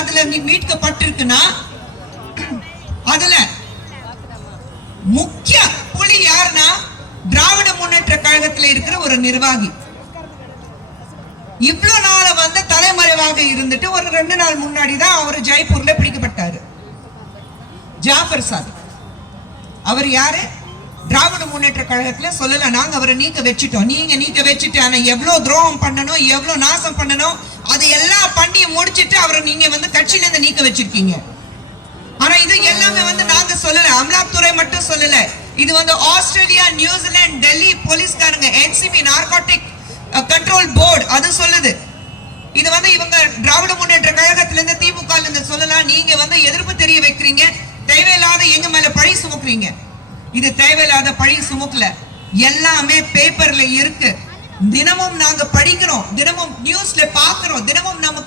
அதுல மீட்கப்பட்டிருக்குன்னா அதுல முக்கிய புலி யாருன்னா திராவிட முன்னேற்ற கழகத்தில் இருக்கிற ஒரு நிர்வாகி. இவ்வளவு நாள் தலைமறைவாக இருந்துட்டு ஒரு 2 நாள் முன்னாடி தான் அவர் ஜெய்ப்பூர்ல பிடிக்கப்பட்டாரு. ஜாஃபர் சாதிக் அவர் யாரு? திராவிட முன்னேற்ற கழகத்துல சொல்லல, நாங்க அவரை நீக்க வச்சுட்டோம். நீங்க நீக்க வச்சுட்டு ஆனா எவ்வளவு துரோகம் பண்ணணும், எவ்வளவு நாசம் பண்ணணும், அது எல்லாம் பண்ணி முடிச்சிட்டு அவரை நீங்க கட்சியில இருந்து நீக்க வச்சிருக்கீங்க. ஆனா இது எல்லாமே நாங்க சொல்லல, அமலாக்கத்துறை மட்டும் சொல்லல, இது ஆஸ்திரேலியா, நியூசிலாந்து, டெல்லி போலீஸ்காரங்க, என்சிபி நார்கோட்டிக் கண்ட்ரோல் போர்டு அது சொல்லுது. இது இவங்க திராவிட முன்னேற்ற கழகத்துல இருந்து திமுக இருந்து சொல்லலாம். நீங்க எதிர்ப்பு தெரிய வைக்கிறீங்க, தேவையில்லாத எங்க மேல பழி சுமக்குறீங்க. இது தேவையில்லாத பழி சுமக்கல, எல்லாமே பேப்பர்ல இருக்கு. தினமும் நாங்க படிக்கிறோம், தினமும் நியூஸ்ல பாக்குறோம், தினமும் நம்ம